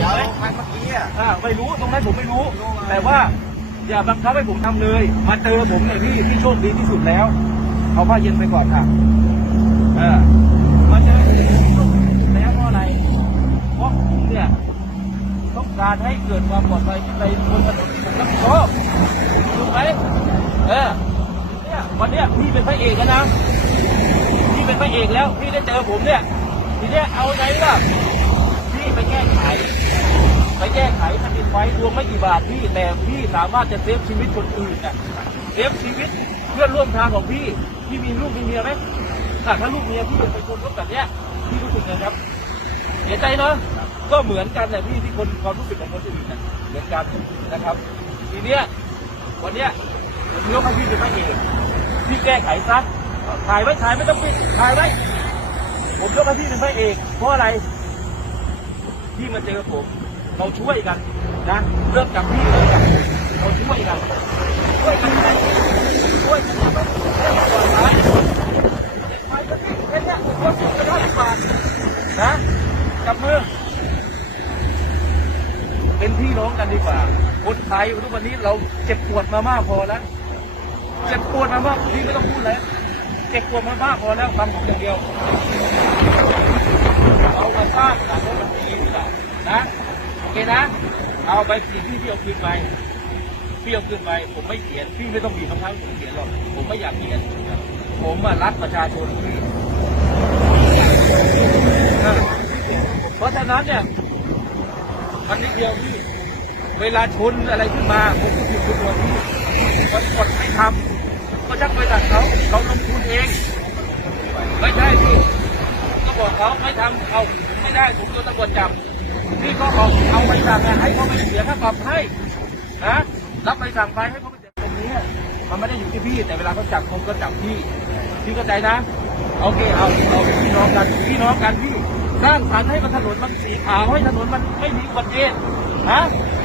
เดี๋ยวไหมคันเมื่อกี้อะอ่าไม่รู้ตรงนั้นผมไม่รู้ แต่ว่าอย่าบังคับให้ผมทำเลย มาเจอผมเนี่ยพี่พี่โชคดีที่สุดแล้ว เอาผ้าเย็นไปก่อนค่ะเออมาเจอผมแล้วเพราะอะไรเพราะผมเนี่ยต้องการให้เกิดความปลอดภัยในบนถนนที่ผมรับผิดชอบถูกไหมเออเนี่ยวันเนี้ยพี่เป็นพระเอกแล้วนะพี่เป็นพระเอกแล้วพี่ได้เจอผมเนี่ยทีเนี้ยเอาไงล่ะ ไปแก้ไข ไปแก้ไขแผ่นดินไหวรวมไม่กี่บาทพี่แต่พี่สามารถจะเซฟชีวิตคนอื่นน่ะเซฟชีวิตเพื่อนร่วมทางของพี่พี่มีลูกมีเมียไหมอะถ้าลูกเมียพี่เป็นคนรถแบบเนี้ยพี่รู้สึกไงครับเสียใจเนาะก็เหมือนกันแหละพี่ที่คนความรู้สึกของคนอื่นน่ะเหมือนกันนะครับ ทีเนี้ยวันเนี้ยผมยกให้พี่เป็นพระเอกพี่แก้ไขซะถ่ายไว้ถ่ายไม่ต้องปิดถ่ายไว้ผมยกให้พี่เป็นพระเอกเพราะอะไร พี่มาเจอผมเราช่วยกันนะเริ่มจากพี่เลยอะเราช่วยกันช่วยกันนะช่วยกันนะเรื่องปลอดภัยเด็กไฟก็พี่แค่เนี้ยผมก็สุดไปห้าสิบบานะจับมือเป็นพี่น้องกันดีกว่าคนไทยทุกวันนี้เราเจ็บปวดมามากพอแล้วเจ็บปวดมามากพี่ไม่ต้องพูดแล้วเจ็บปวดมามากพอแล้วฟังผมอย่างเดียวเอามาสร้างสรรค์ให้มั นะโอเคนะ เอาไปสีพี่พี่เอาคืนไปพี่เอาคืนไป ผมไม่เขียน พี่ไม่ต้องบีบบังคับให้ผมเขียนหรอก ผมไม่อยากเขียน ผมรักประชาชนพี่เพราะฉะนั้นเนี่ยมันนิดเดียวพี่ เวลาชนอะไรขึ้นมา ผมก็ผิดตัวพี่มันกดไม่ทำก็ชักบริษัทเขาเขาลงทุนเอง ไม่ใช่พี่ ก็บอกเขาไม่ทำเอาไม่ได้ผมโดนตำรวจจับพี่ก็บอกเอาใบสั่งให้เขาไปเสียค่าปรับให้นะรับใบสั่งไปให้เขาไปเสียตรงนี้มันไม่ได้อยู่ที่พี่ แต่เวลาเขาจับคนก็จับพี่พี่เข้าใจนะโอเคเอาเราเป็นพี่น้องกันพี่น้องกันพี่สร้างสรรค์ให้มันถนนมันสีขาวให้ถนนมันไม่มีอุบัติเหตุนะ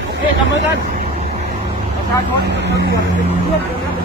โอเคจำไว้กันประชาชนตำรวจเป็นเพื่อนกัน